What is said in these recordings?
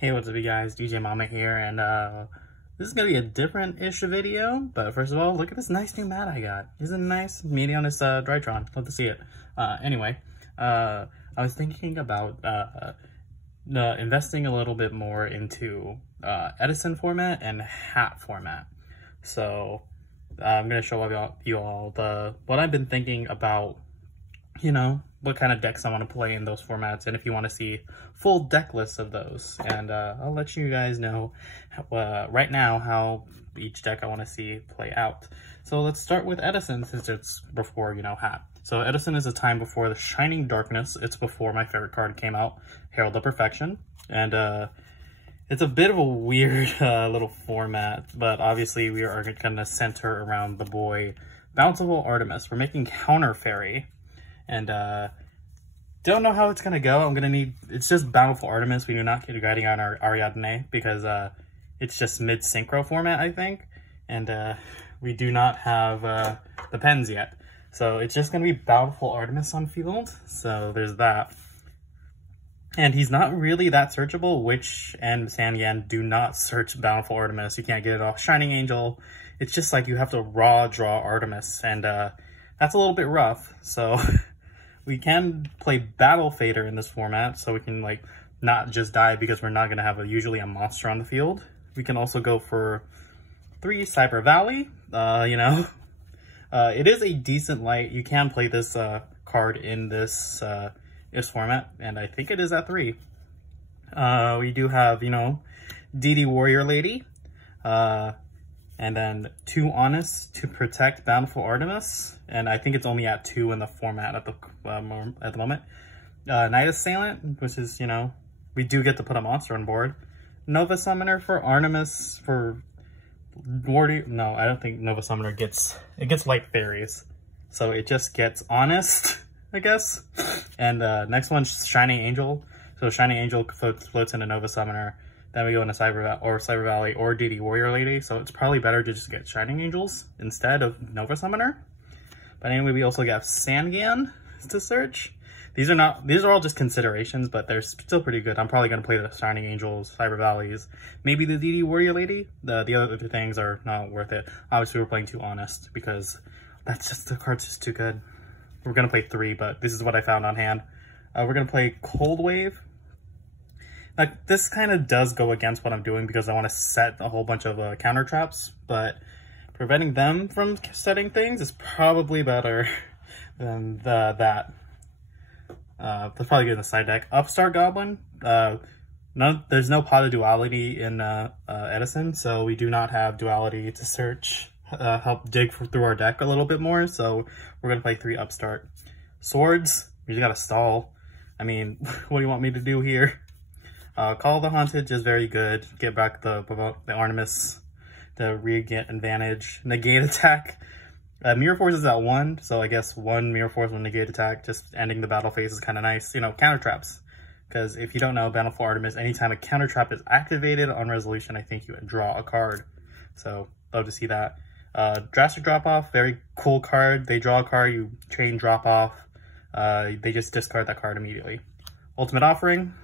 Hey, what's up you guys, DJMama here, and this is gonna be a different-ish video, but first of all, look at this nice new mat I got. Isn't it nice? Meaty on this Drytron. Love to see it. Anyway, I was thinking about investing a little bit more into Edison format and hat format. So I'm gonna show you all what I've been thinking about, you know, what kind of decks I want to play in those formats, and if you want to see full deck lists of those. And I'll let you guys know right now how each deck I want to see play out. So let's start with Edison, since it's before, you know, hat. So Edison is a time before the Shining Darkness. It's before my favorite card came out, Herald of Perfection. And it's a bit of a weird little format, but obviously we are going to center around the boy Bountiful Artemis. We're making Counter Fairy. And don't know how it's gonna go. it's just Bountiful Artemis. We do not get Guiding on our Ariadne because it's just mid-synchro format, I think. And we do not have the pens yet. So it's just gonna be Bountiful Artemis on field. So there's that. And he's not really that searchable. Witch and Sanyan do not search Bountiful Artemis. You can't get it off Shining Angel. It's just like you have to raw draw Artemis, and that's a little bit rough. So we can play Battle Fader in this format, so we can like not just die because we're not going to have usually a monster on the field. We can also go for 3 Cyber Valley. It is a decent light. You can play this card in this format, and I think it is at 3. We do have, you know, DD Warrior Lady, and then 2 Honest to protect Bountiful Artemis, and I think it's only at 2 in the format at the moment. Night Assailant, which is, you know, we do get to put a monster on board. Nova Summoner for Artemis for Wardy. No, I don't think Nova Summoner gets Light Fairies, so it just gets Honest, I guess. And next one's Shining Angel. So Shining Angel floats into Nova Summoner. Then we go into Cyber Valley or DD Warrior Lady, so it's probably better to just get Shining Angels instead of Nova Summoner. But anyway, we also got Sangan to search. These are all just considerations, but they're still pretty good. I'm probably going to play the Shining Angels, Cyber Valleys, maybe the DD Warrior Lady. The other things are not worth it. Obviously, we're playing 2 Honest because the card's just too good. We're going to play 3, but this is what I found on hand. We're going to play Cold Wave. Like, this kind of does go against what I'm doing because I want to set a whole bunch of counter traps, but preventing them from setting things is probably better than that. Let's probably get in the side deck. Upstart Goblin. There's no pot of duality in Edison, so we do not have duality to search, help dig through our deck a little bit more, so we're going to play 3 Upstart. Swords. We just got to stall. I mean, what do you want me to do here? Call the Haunted is very good. Get back the Artemis to get advantage. Negate attack. Mirror Force is at 1, so I guess 1 Mirror Force will negate attack. Just ending the battle phase is kind of nice. You know, counter traps. Because if you don't know, Bountiful Artemis, anytime a counter trap is activated on resolution, I think you draw a card. So, love to see that. Drastic Drop Off, very cool card. They draw a card, you chain drop off. They just discard that card immediately. Ultimate Offering.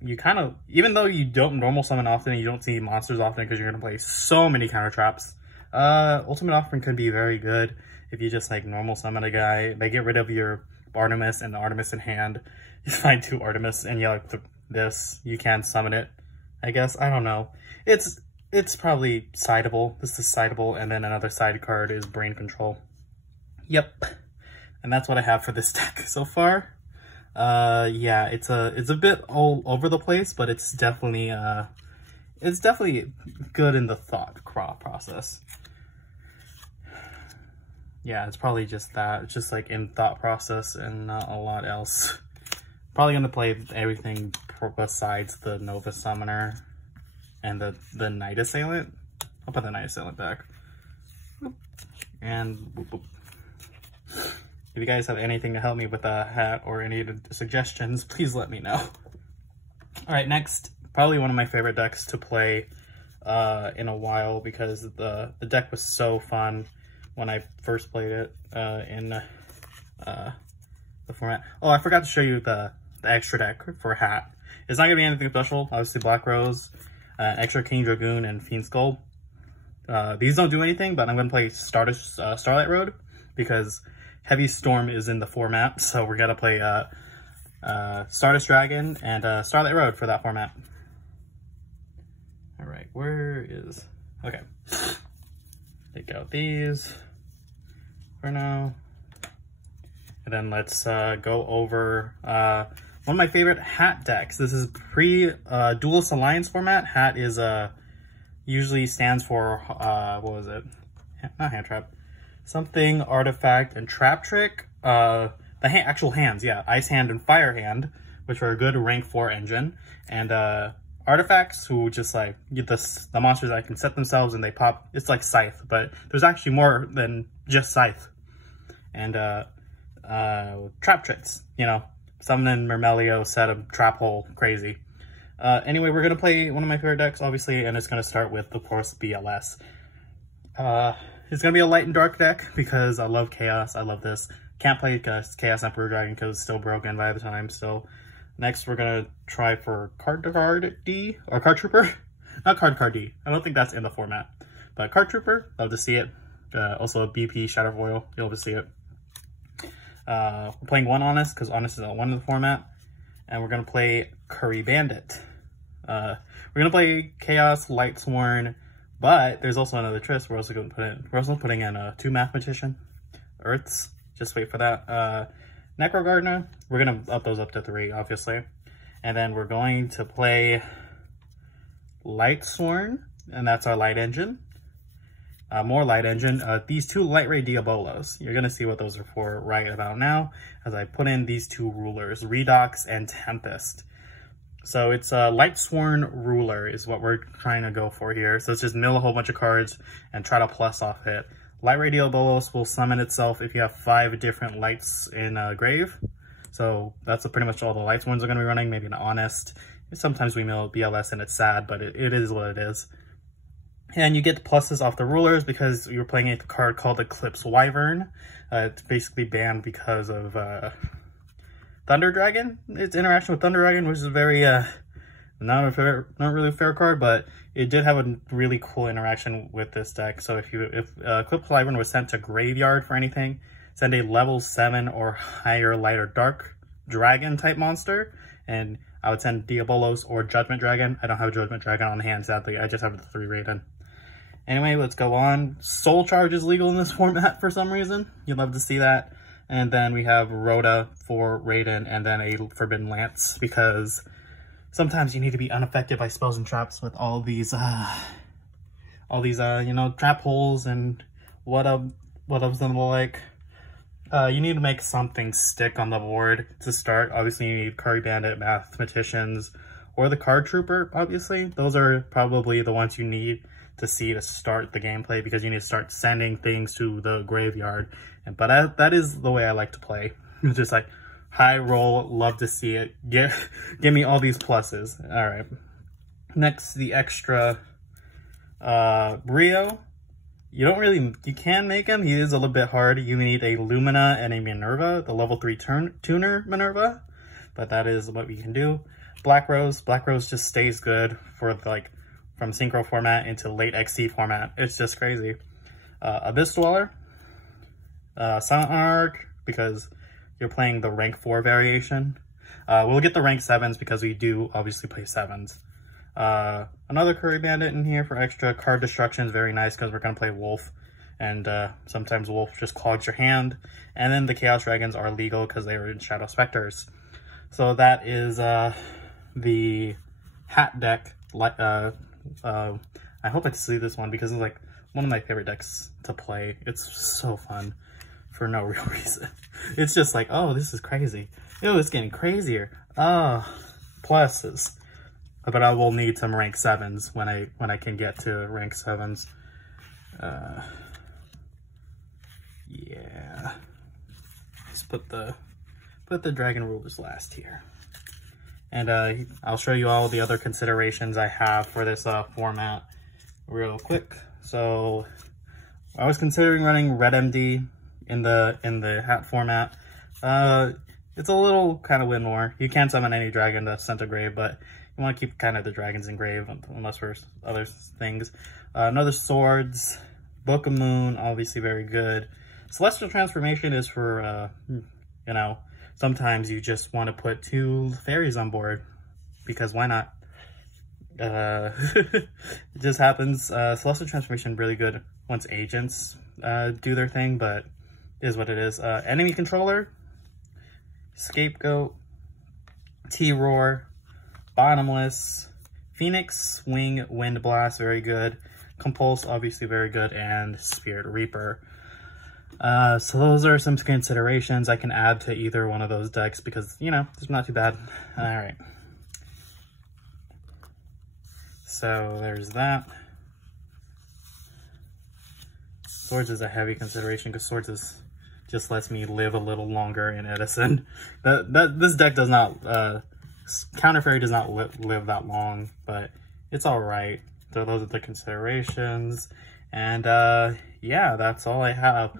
You kind of, even though you don't normal summon often, you don't see monsters often because you're going to play so many counter traps, Ultimate Offering could be very good if you just like normal summon a guy. They get rid of your Artemis and the Artemis in hand. You find 2 Artemis and you like this, you can summon it, I guess. I don't know. It's probably sideable. This is sideable, and then another side card is Brain Control. Yep. And that's what I have for this deck so far. Yeah, it's a bit all over the place, but it's definitely good in the thought process. Yeah, it's probably just that. It's just like in thought process and not a lot else. Probably gonna play everything besides the Nova Summoner and the Night Assailant. I'll put the Night Assailant back. And boop, boop. If you guys have anything to help me with a hat or any suggestions, please let me know. All right, next, probably one of my favorite decks to play in a while because the deck was so fun when I first played it in the format. Oh, I forgot to show you the the extra deck for hat. It's not going to be anything special. Obviously, Black Rose, extra King Dragoon, and Fiend Skull. These don't do anything, but I'm going to play Starlight Road because Heavy Storm is in the format. So we're going to play Stardust Dragon and Starlight Road for that format. All right, where is... Okay. Take out these for now. And then let's go over one of my favorite hat decks. This is pre-Duelist Alliance format. Hat is usually stands for, what was it? Not hand trap. Something, artifact, and trap trick. The actual hands, yeah. Ice hand and fire hand, which are a good rank 4 engine. And artifacts, who just like get the monsters that can set themselves and they pop. It's like Scythe, but there's actually more than just Scythe. And trap tricks, you know, summon Mermelio, set a trap hole, crazy. Anyway, we're gonna play one of my favorite decks, obviously, and it's gonna start with, of course, BLS. It's gonna be a light and dark deck because I love Chaos. I love this. Can't play Chaos Emperor Dragon because it's still broken by the time. So next, we're gonna try for Card D or Card Trooper, not Card D. I don't think that's in the format, but Card Trooper. Love to see it. Also a BP Shadow Foil. You'll love to see it. We're playing one Honest because Honest is on one in the format, and we're gonna play Curry Bandit. We're gonna play Chaos Lightsworn, but there's also another twist. We're also putting in 2 Mathematician Earths. Just wait for that. Necro Gardener. We're gonna up those up to 3, obviously, and then we're going to play Lightsworn, and that's our light engine. More light engine. These 2 Light Ray Diabolos. You're going to see what those are for right about now as I put in these 2 rulers, Redox and Tempest. So it's a Lightsworn Ruler is what we're trying to go for here. So it's just mill a whole bunch of cards and try to plus off it. Light Ray Diabolos will summon itself if you have 5 different lights in grave. So that's pretty much all the Lightsworns are going to be running, maybe an Honest. Sometimes we mill BLS and it's sad, but it is what it is. And you get pluses off the rulers because you're playing a card called Eclipse Wyvern. It's basically banned because of Thunder Dragon. Its interaction with Thunder Dragon, which is very not really a fair card, but it did have a really cool interaction with this deck. So if Eclipse Wyvern was sent to graveyard for anything, send a level 7 or higher light or dark dragon type monster, and I would send Diabolos or Judgment Dragon. I don't have Judgment Dragon on hand, sadly. I just have the 3 Raiden. Anyway, let's go on. Soul Charge is legal in this format for some reason. You'd love to see that. And then we have Rhoda for Raiden, and then a Forbidden Lance, because sometimes you need to be unaffected by spells and traps with all these, you know, trap holes and what else and the like. You need to make something stick on the board to start. Obviously, you need Curry Bandit, Mathematicians, or the Card Trooper, obviously. Those are probably the ones you need to see to start the gameplay because you need to start sending things to the graveyard. But that is the way I like to play. It's just like, high roll, love to see it. Give me all these pluses. All right. Next, the extra Brio. You can make him. He is a little bit hard. You need a Lumina and a Minerva, the level 3 tuner Minerva, but that is what we can do. Black Rose. Black Rose just stays good for like from Synchro format into late XC format. It's just crazy. Abyss Dweller. Silent Monarch, because you're playing the rank 4 variation. We'll get the rank 7s because we do obviously play 7s. Another Curry Bandit in here for extra card destruction is very nice because we're going to play Wolf, and sometimes Wolf just clogs your hand. And then the Chaos Dragons are legal because they are in Shadow Specters. So that is the hat deck. I hope I see this one because it's like one of my favorite decks to play. It's so fun for no real reason. It's just like, oh, this is crazy. Ew, it's getting crazier. Oh, pluses. But I will need some rank 7s when I can get to rank 7s. Yeah. Just put the dragon rulers last here. And I'll show you all the other considerations I have for this format real quick. So I was considering running Red MD in the hat format. it's a little kind of win more. You can't summon any dragon that's sent to grave, but you want to keep kind of the dragons in grave unless for other things. Another swords, Book of Moon, obviously very good. Celestial Transformation is for, you know, sometimes you just want to put 2 fairies on board, because why not? It just happens. Celestial Transformation really good once agents do their thing, but it is what it is. Enemy Controller, Scapegoat, T-Roar, Bottomless, Phoenix, Wing, Wind Blast, very good. Compulse, obviously very good, and Spirit Reaper. So those are some considerations I can add to either one of those decks because, you know, it's not too bad. All right. So there's that. Swords is a heavy consideration because Swords is just lets me live a little longer in Edison. This deck does not, Counter Fairy does not live that long, but it's all right. So those are the considerations. And yeah, that's all I have.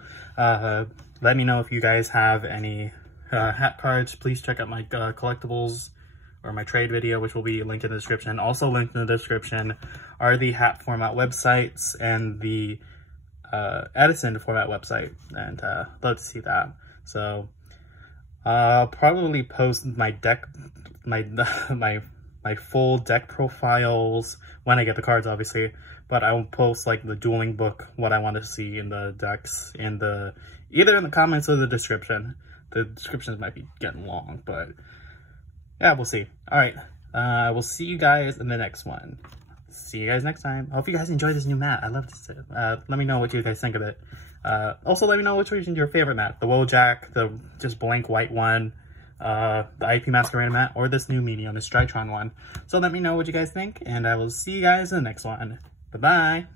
Let me know if you guys have any hat cards. Please check out my collectibles or my trade video, which will be linked in the description. Also linked in the description are the hat format websites and the Edison format website, and love to see that. So I'll probably post my deck, my full deck profiles when I get the cards, obviously, but I will post like the dueling book, what I want to see in the decks, in the either in the comments or the description. The descriptions might be getting long, but yeah, we'll see. All right, we'll see you guys in the next one. See you guys next time. Hope you guys enjoy this new mat. I love this. Let me know what you guys think of it. Also, let me know which one is your favorite mat. The Wojak, the just blank white one, the IP Masquerade mat, or this new medium, the Strytron one. So let me know what you guys think, and I will see you guys in the next one. Bye-bye.